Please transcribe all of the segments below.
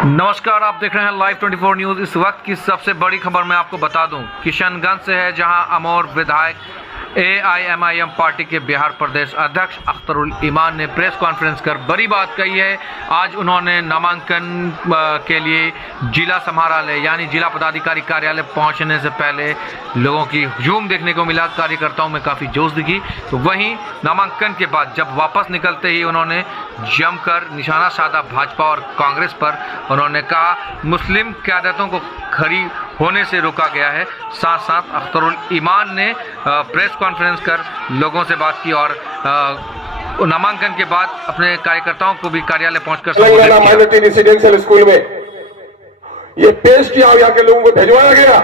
नमस्कार, आप देख रहे हैं लाइव 24 न्यूज़। इस वक्त की सबसे बड़ी खबर मैं आपको बता दूं, किशनगंज से है, जहां अमोर विधायक AIMIM पार्टी के बिहार प्रदेश अध्यक्ष अख्तरुल ईमान ने प्रेस कॉन्फ्रेंस कर बड़ी बात कही है। आज उन्होंने नामांकन के लिए जिला समाहरणालय यानी जिला पदाधिकारी कार्यालय पहुंचने से पहले लोगों की हुजूम देखने को मिला, कार्यकर्ताओं में काफ़ी जोश दिखी। तो वहीं नामांकन के बाद जब वापस निकलते ही उन्होंने जमकर निशाना साधा भाजपा और कांग्रेस पर। उन्होंने कहा मुस्लिम क़यादतों को खड़ी होने से रोका गया है। साथ साथ अख्तरुल ईमान ने प्रेस कॉन्फ्रेंस कर लोगों से बात की और नामांकन के बाद अपने कार्यकर्ताओं को भी कार्यालय पहुंचकर तेलंगाना माइनॉरिटी रेसिडेंशियल स्कूल में ये पेश किया, यहाँ के लोगों को भिजवाया गया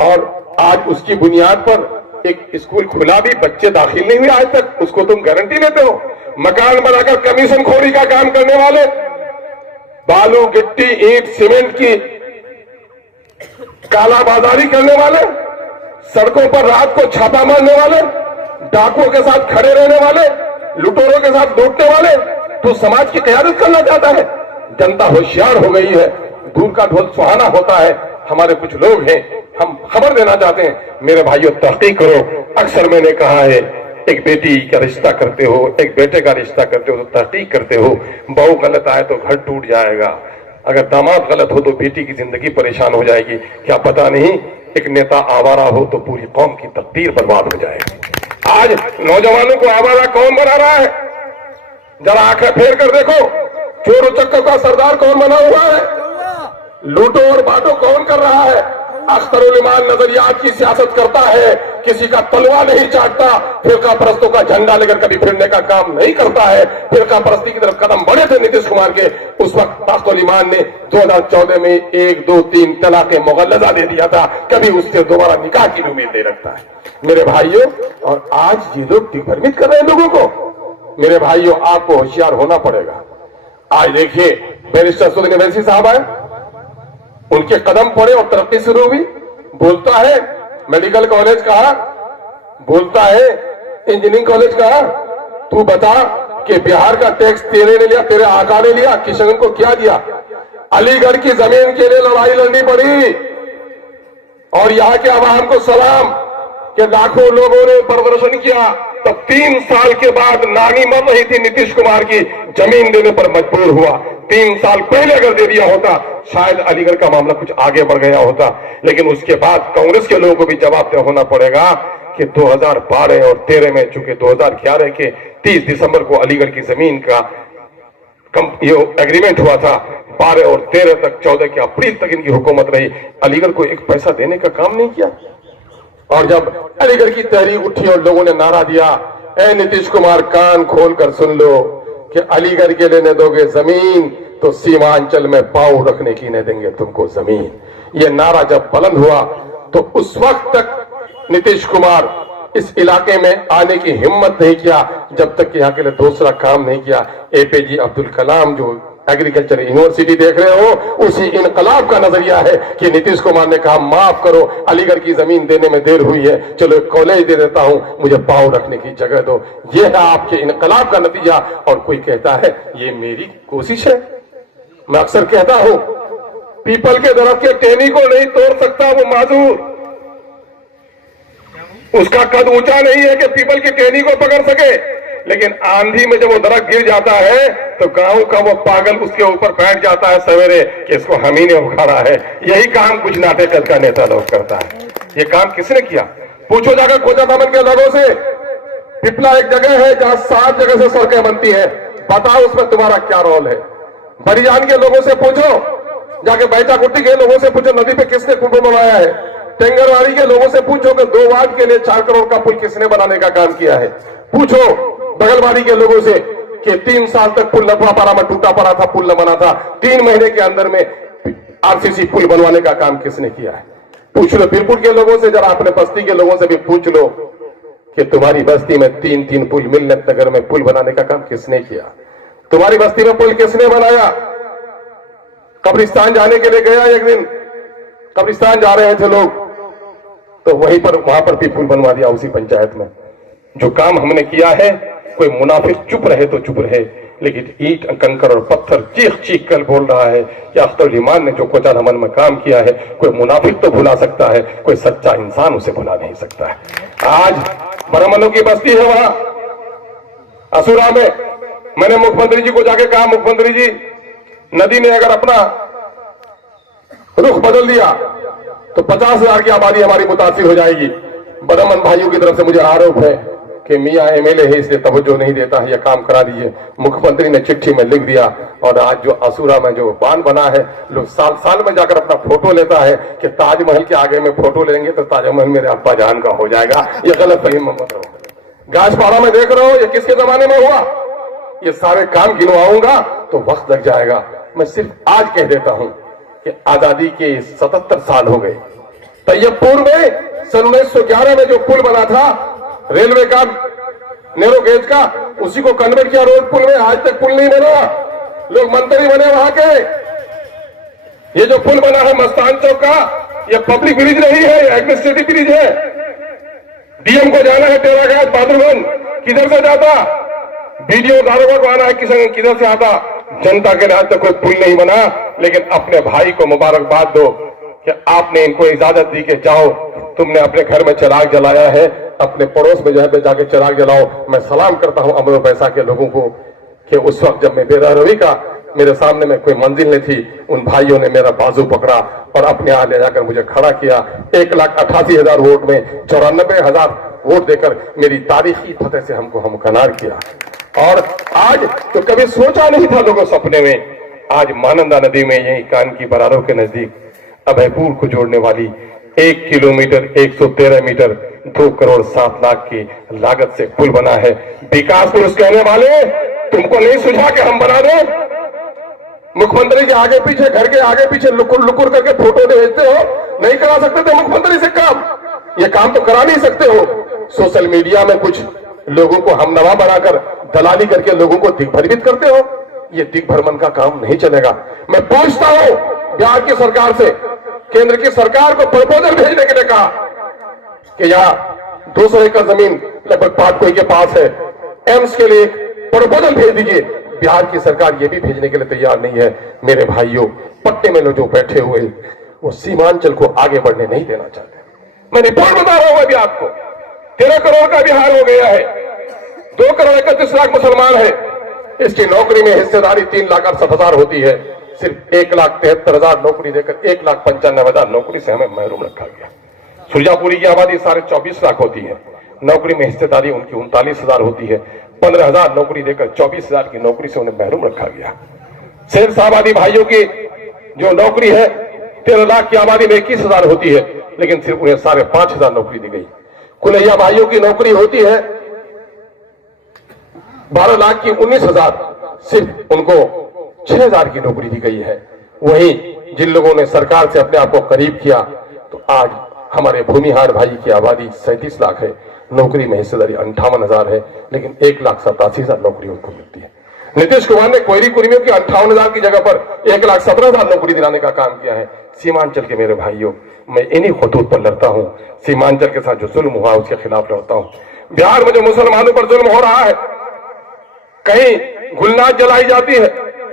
और आज उसकी बुनियाद पर एक स्कूल खुला भी, बच्चे दाखिल नहीं हुए आज तक। उसको तुम गारंटी देते हो? मकान बनाकर कमीशन खोरी का काम करने वाले, बालू गिट्टी ईंट सीमेंट की कालाबाजारी करने वाले, सड़कों पर रात को छापा मारने वाले, डाकुओं के साथ खड़े रहने वाले, लुटेरों के साथ लूटने वाले, तो समाज की क़यादत करना चाहता है। जनता होशियार हो गई है, दूर का ढोल सुहाना होता है। हमारे कुछ लोग हैं, हम खबर देना चाहते हैं, मेरे भाइयों तहकीक करो। अक्सर मैंने कहा है, एक बेटी का रिश्ता करते हो, एक बेटे का रिश्ता करते हो तो तहकीक करते हो। बहू गलत आए तो घर टूट जाएगा, अगर दामाद गलत हो तो बेटी की जिंदगी परेशान हो जाएगी। क्या पता नहीं एक नेता आवारा हो तो पूरी कौम की तकदीर बर्बाद हो जाएगी। आज नौजवानों को आवारा कौन बना रहा है? जरा आंखें फेर कर देखो, चोर उचक्कर का सरदार कौन बना हुआ है? लूटो और बांटो कौन कर रहा है? अख्तरुल ईमान नजरियात की सियासत करता है, किसी का तलवा नहीं चाटता, फिरका परस्तों का झंडा लेकर कभी फिरने का काम नहीं करता है। फिरका परस्ती की तरफ कदम बढ़े थे नीतीश कुमार के, उस वक्त अख्तरुल ईमान ने 2014 में 1, 2, 3 तलाक मुगल्लजा दे दिया था। कभी उससे दोबारा निकाह की उम्मीद नहीं रखता है मेरे भाइयों। और आज ये लोग दिग्भ्रमित कर रहे हैं लोगों को। मेरे भाइयों, आपको होशियार होना पड़ेगा। आज देखिए, बैरिस्टर सुदनी वैसी साहब आए, उनके कदम पड़े और तरक्की शुरू हुई। बोलता है मेडिकल कॉलेज कहा, बोलता है इंजीनियरिंग कॉलेज कहा। तू बता कि बिहार का टैक्स तेरे ने लिया, तेरे आका ने लिया, किशनगंज को क्या दिया? अलीगढ़ की जमीन के लिए लड़ाई लड़नी पड़ी और यहाँ के आवाम को सलाम कि लाखों लोगों ने प्रदर्शन किया। तब 3 साल के बाद नानी मर रही थी नीतीश कुमार की, जमीन देने पर मजबूर हुआ। 3 साल पहले अगर दे दिया होता शायद अलीगढ़ का मामला कुछ आगे बढ़ गया होता। लेकिन उसके बाद कांग्रेस के लोगों को भी जवाब होना पड़ेगा कि 2012 और 13 में, चूंकि 2011 के 30 दिसंबर को अलीगढ़ की जमीन का ये एग्रीमेंट हुआ था, 12 और 13 तक, 14 के अप्रैल तक इनकी हुकूमत रही। अलीगढ़ को एक पैसा देने का काम नहीं किया। और जब अलीगढ़ की तहरीक उठी और लोगों ने नारा दिया, ए नीतीश कुमार कान खोल कर सुन लो कि अलीगढ़ के लेने दोगे जमीन तो सीमांचल में पांव रखने की नहीं देंगे तुमको जमीन। ये नारा जब बुलंद हुआ तो उस वक्त तक नीतीश कुमार इस इलाके में आने की हिम्मत नहीं किया जब तक यहाँ के लिए दूसरा काम नहीं किया। APJ अब्दुल कलाम जो एग्रीकल्चर यूनिवर्सिटी देख रहे हो, उसी इनकलाब का नजरिया है कि नीतीश कुमार ने कहा माफ करो, अलीगढ़ की जमीन देने में देर हुई है, चलो एक कॉलेज दे देता हूं, मुझे पांव रखने की जगह दो। यह है आपके इनकलाब का नतीजा। और कोई कहता है ये मेरी कोशिश है। मैं अक्सर कहता हूं, पीपल के दरख्त के टहनी को नहीं तोड़ सकता वो माजूर, उसका कद ऊंचा नहीं है कि पीपल की टहनी को पकड़ सके। लेकिन आंधी में जब वो दरख्त गिर जाता है तो गांव का वो पागल उसके ऊपर बैठ जाता है सवेरे कि इसको हम ही ने उखाड़ा है। यही काम कुछ नाटेकल का नेता लोग करता है। ये काम किसने किया? पूछो जाकर खोजा दामन के लोगों से। पिपला एक जगह है जहां 7 जगह से सड़कें बनती है, बताओ उसमें तुम्हारा क्या रोल है? बरियान के लोगों से पूछो, जाके बैठाकुटी के लोगों से पूछो नदी पे किसने पुल बनाया है? टेंगरवाड़ी के लोगों से पूछो कि 2 वार्ड के लिए 4 करोड़ का पुल किसने बनाने का काम किया है? पूछो बगलवाड़ी के लोगों से कि 3 साल तक पुल लखवापारा में टूटा पड़ा था, पुल न बना था, 3 महीने के अंदर में RCC पुल बनवाने का काम किसने किया है? पूछ लो पीरपुर के लोगों से, जरा अपने बस्ती के लोगों से भी पूछ लो कि तुम्हारी बस्ती में 3 पुल, मिल्लत नगर में पुल बनाने का काम किसने किया? तुम्हारी बस्ती में पुल किसने बनाया? कब्रिस्तान जाने के लिए गया एक दिन, कब्रिस्तान जा रहे थे लोग तो वहां पर भी पुल बनवा दिया उसी पंचायत में। जो काम हमने किया है, कोई मुनाफिक चुप रहे तो चुप रहे, लेकिन ईंट कंकड़ और पत्थर चीख चीख कर बोल रहा है कि अख्तरुल ईमान ने जो कोचा अमन में काम किया है, कोई मुनाफिक तो भुला सकता है, कोई सच्चा इंसान उसे भुला नहीं सकता है। आज बरमनों की बस्ती है वहां असुरा में, मैंने मुख्यमंत्री जी को जाके कहा, मुख्यमंत्री जी नदी ने अगर अपना रुख बदल दिया तो 50,000 की आबादी हमारी मुतासिर हो जाएगी। बरमन भाइयों की तरफ से मुझे आरोप है कि मियां एमएलए है इसलिए तवज्जो नहीं देता है, यह काम करा दीजिए। मुख्यमंत्री ने चिट्ठी में लिख दिया और आज जो असुरा में जो बांध बना है, लोग साल साल में जाकर अपना फोटो लेता है कि ताजमहल के आगे में फोटो लेंगे तो ताजमहल मेरे अब्बा जान का हो जाएगा। यह गलत फहीम मत रहो। गाजपाड़ा में देख रहा हूं ये किसके जमाने में हुआ, ये सारे काम गिनवाऊंगा तो वक्त लग जाएगा। मैं सिर्फ आज कह देता हूं कि आजादी के 77 साल हो गए। तैयबपुर में सन 1911 में जो पुल बना था रेलवे का, नेरो गेज का, उसी को कन्वर्ट किया रोड पुल में। आज तक पुल नहीं बना, लोग मंत्री बने वहां के। ये जो पुल बना है मस्तान चौक का, ये पब्लिक ब्रिज नहीं है, एडमिनिस्ट्रेटिव ब्रिज है। डीएम को जाना है टेराघाट बहादुरगंज, किधर से जाता? बीडीओ दारोगा को आना है किधर से आता? जनता के लिए आज तक कोई पुल नहीं बना। लेकिन अपने भाई को मुबारकबाद दो कि आपने इनको इजाजत दी कि जाओ, तुमने अपने घर में चिराग जलाया है, अपने पड़ोस में जहां पे जाके चिराग जलाओ। मैं सलाम करता हूं अमर पैसा के लोगों को कि उस वक्त जब मैं बेरारवी का मेरे सामने में कोई मंजिल नहीं थी, उन भाइयों ने मेरा बाजू पकड़ा और अपने यहां ले जाकर मुझे खड़ा किया। 1,88,000 वोट में 94,000 वोट देकर मेरी तारीखी फतेह से हमको हमकनार किया। और आज तो कभी सोचा नहीं था लोगों सपने में, आज मानंदा नदी में यही कान की बरारों के नजदीक अभयपुर को जोड़ने वाली 1 किलोमीटर 113 मीटर 2 करोड़ 7 लाख की लागत से पुल बना है। विकास पुरुष कहने वाले तुमको नहीं सुझा कि हम बना दें? मुख्यमंत्री के आगे पीछे, घर के आगे पीछे लुकुर लुकुर करके फोटो भेजते हो, नहीं करा सकते थे मुख्यमंत्री से काम? ये काम तो करा नहीं सकते हो। सोशल मीडिया में कुछ लोगों को हमनवा बनाकर दलाली करके लोगों को दिग्भ्रमित करते हो, ये दिग्भ्रमण का काम नहीं चलेगा। मैं पूछता हूं बिहार की सरकार से, केंद्र की सरकार को प्रपोजल भेजने के लिए कहा कि यहाँ 200 एकड़ जमीन लगभग पाटकोई के पास है, एम्स के लिए प्रपोजल भेज दीजिए। बिहार की सरकार ये भी भेजने के लिए तैयार नहीं है। मेरे भाइयों, पट्टे में लोग जो बैठे हुए वो सीमांचल को आगे बढ़ने नहीं देना चाहते। मैं रिपोर्ट बता रहा हूं अभी आपको, 13 करोड़ का बिहार हो गया है, 2 करोड़ 31 लाख मुसलमान है, इसकी नौकरी में हिस्सेदारी 3,68,000 होती है। सिर्फ 1,73,000 नौकरी देकर 1,95,000 नौकरी से हमें महरूम रखा गया। सुरजापुरी की आबादी 24.5 लाख होती है, नौकरी में हिस्सेदारी उनकी 39,000 होती है। 15,000 नौकरी देकर 24,000 की नौकरी से उन्हें महरूम रखा गया। शेर आबादी भाइयों की जो नौकरी है 13 लाख की आबादी में 21,000 होती है, लेकिन सिर्फ उन्हें 5,500 नौकरी दी गई। कुलैया भाइयों की नौकरी होती है 12 लाख की 19,000, सिर्फ उनको 6,000 की नौकरी दी गई है। वहीं जिन लोगों ने सरकार से अपने आप को करीब किया, तो आज हमारे भूमिहार भाई की आबादी 37 लाख है, नौकरी में हिस्सेदारी 58,000 है, लेकिन 1,87,000 नौकरी उनको मिलती है। नीतीश कुमार ने कोयरी कुर्मियों की 58,000 की जगह पर 1,17,000 नौकरी दिलाने का काम किया है। सीमांचल के मेरे भाइयों, मैं इन्हीं खतूत पर लड़ता हूं। सीमांचल के साथ जो जुल्म हुआ उसके खिलाफ लड़ता हूं। बिहार में जो मुसलमानों पर जुल्म हो रहा है, कहीं गुलनाज जलाई जाती है,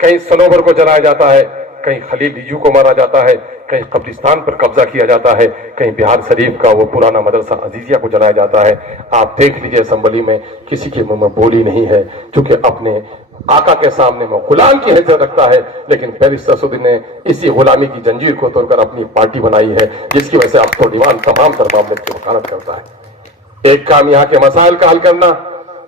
कहीं सनोवर को जलाया जाता है, कहीं खलील लीजू को मारा जाता है, कहीं कब्रिस्तान पर कब्जा किया जाता है, कहीं बिहार शरीफ का वो पुराना मदरसा अजीजिया को जलाया जाता है। आप देख लीजिए असेंबली में किसी के मुंह में बोली नहीं है, क्योंकि अपने आका के सामने में गुलाम की हैसियत रखता है। लेकिन बैरिस्टर असदुद्दीन ने इसी गुलामी की जंजीर को तोड़कर अपनी पार्टी बनाई है, जिसकी वजह से आपको दीवान तमाम तर मामले की वकालत करता है। एक काम यहाँ के मसाइल का हल करना,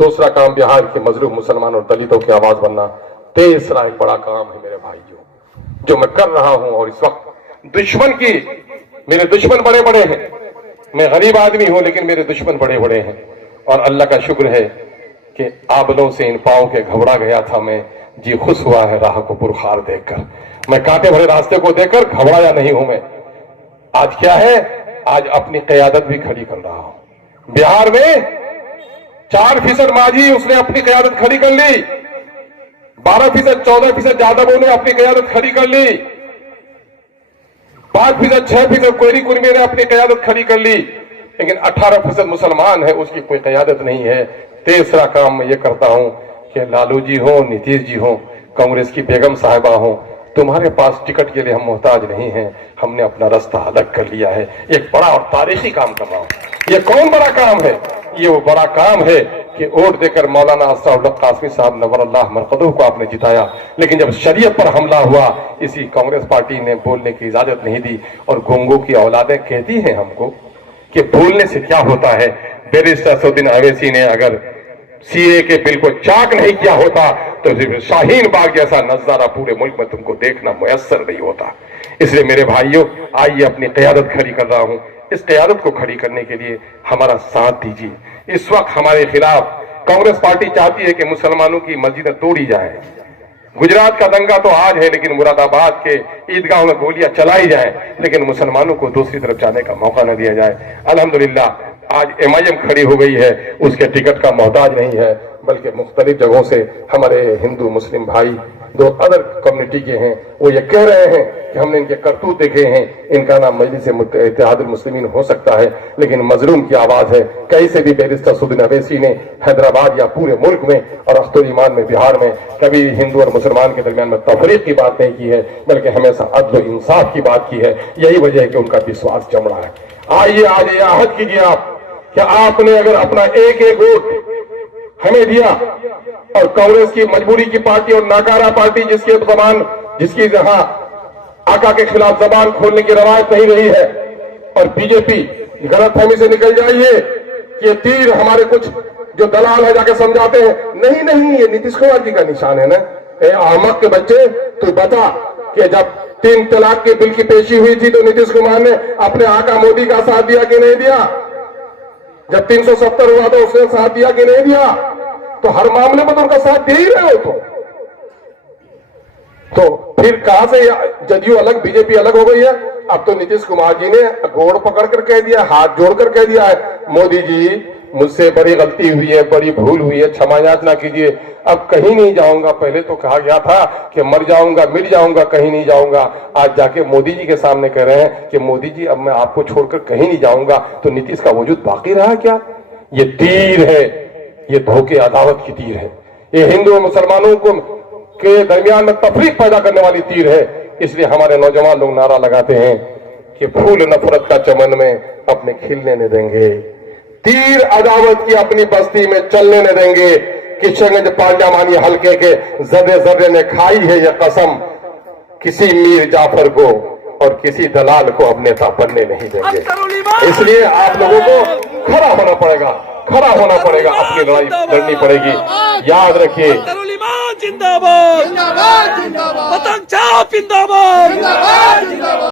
दूसरा काम बिहार के मजलूम मुसलमान और दलितों की आवाज बनना, तीसरा एक बड़ा काम है मेरे भाइयों जो मैं कर रहा हूं। और इस वक्त दुश्मन की, मेरे दुश्मन बड़े बड़े हैं, मैं गरीब आदमी हूं लेकिन मेरे दुश्मन बड़े बड़े हैं। और अल्लाह का शुक्र है कि आबलों से इन पांव के घबरा गया था मैं, जी खुश हुआ है राह को पुरखार देखकर। मैं कांटे भरे रास्ते को देखकर घबराया नहीं हूं मैं। आज क्या है, आज अपनी क़यादत भी खड़ी कर रहा हूं। बिहार में 4% माझी उसने अपनी क़यादत खड़ी कर ली, 12%, 14% यादवों ने अपनी क़यादत खड़ी कर ली, 5%, 6% कोयरी कुर्मी ने अपनी क़यादत खड़ी कर ली, लेकिन 18% मुसलमान है, उसकी कोई क़यादत नहीं है। तीसरा काम मैं ये करता हूं, कि लालू जी हो, नीतीश जी हो, कांग्रेस की बेगम साहिबा हो, तुम्हारे पास टिकट के लिए हम मोहताज नहीं हैं, हमने अपना रास्ता अलग कर लिया है। एक बड़ा और तारीखी काम कर रहा हूं। ये कौन बड़ा काम है? ये वो बड़ा काम है कि वोट देकर मौलाना असराउल्लाह कासमी साहब नवरल्लाह मरकदूह को आपने जिताया, लेकिन जब शरीयत पर हमला हुआ इसी कांग्रेस पार्टी ने बोलने की इजाजत नहीं दी। और गोंगो की औलादें कहती हैं हमको कि बोलने से क्या होता है। बैरिस्टर असदुद्दीन अवैसी ने अगर सीए के बिल को चाक नहीं किया होता तो शाहीन बाग जैसा नजारा पूरे मुल्क में तुमको देखना मुयस्सर नहीं होता। इसलिए मेरे भाइयों, आइए अपनी क़यादत खड़ी कर रहा हूं। इस क़यादत को खड़ी करने के लिए हमारा साथ दीजिए। इस वक्त हमारे खिलाफ कांग्रेस पार्टी चाहती है कि मुसलमानों की मस्जिदें तोड़ी जाए। गुजरात का दंगा तो आज है, लेकिन मुरादाबाद के ईदगाहों में गोलियां चलाई जाए, लेकिन मुसलमानों को दूसरी तरफ जाने का मौका न दिया जाए। अल्हम्दुलिल्लाह आज एमआईएम खड़ी हो गई है, उसके टिकट का मोहताज नहीं है, बल्कि मुख्तलिफ जगहों से हमारे हिंदू मुस्लिम भाई जो अदर कम्युनिटी के हैं वो ये कह रहे हैं कि हमने इनके करतूत देखे हैं, इनका नाम मजलिस इत्तेहादुल मुस्लिमीन हो सकता है, लेकिन मजलूम की आवाज है। कहीं से भी बैरिस्टर असदुद्दीन अवैसी ने हैदराबाद या पूरे मुल्क में और अख्तरुल ईमान में बिहार में कभी हिंदू और मुसलमान के दरमियान में तफरीक की बात नहीं की है, बल्कि हमेशा अदल और इंसाफ की बात की है। यही वजह है कि उनका विश्वास जम रहा है। आइए आज ये आहद कीजिए आप कि आपने अगर अपना एक एक वोट हमें दिया और कांग्रेस की मजबूरी की पार्टी और नाकारा पार्टी जिसकी जहां आका के खिलाफ जबान खोलने की रवायत नहीं रही है, और बीजेपी गलतफहमी से निकल जाइए कि ये तीर हमारे कुछ जो दलाल है जाके समझाते हैं, नहीं ये नीतीश कुमार जी का निशान है ना। अहमद के बच्चे तू बता कि जब 3 तलाक के बिल की पेशी हुई थी तो नीतीश कुमार ने अपने आका मोदी का साथ दिया कि नहीं दिया? जब 370 हुआ तो उसने साथ दिया कि नहीं दिया? तो हर मामले में तो उनका साथ दे ही रहे हो। तो फिर कहां से जदयू अलग बीजेपी अलग हो गई है? अब तो नीतीश कुमार जी ने गोड़ पकड़ कर कह दिया, हाथ जोड़कर कह दिया है, मोदी जी मुझसे बड़ी गलती हुई है, बड़ी भूल हुई है, क्षमा याचना कीजिए, अब कहीं नहीं जाऊंगा। पहले तो कहा गया था कि मर जाऊंगा मिट जाऊंगा, कहीं नहीं जाऊंगा। आज जाके मोदी जी के सामने कह रहे हैं कि मोदी जी अब मैं आपको छोड़कर कहीं नहीं जाऊंगा। तो नीतीश का वजूद बाकी रहा क्या? ये तीर है, ये धोखे अदावत की तीर है, ये हिंदू और मुसलमानों के दरमियान में तफरीक पैदा करने वाली तीर है। इसलिए हमारे नौजवान लोग नारा लगाते हैं कि फूल नफरत का चमन में अपने खिलने न देंगे, तीर अदावत की अपनी बस्ती में चलने न देंगे। किशनगंज पार्लियामानी हल्के के जर्रे जर्रे ने खाई है यह कसम, किसी मीर जाफर को और किसी दलाल को अब नेता बनने नहीं देंगे। इसलिए आप लोगों को खड़ा होना पड़ेगा, अपनी लड़ाई लड़नी पड़ेगी। याद रखिए, जिंदाबाद, वतन चाओ जिंदाबाद।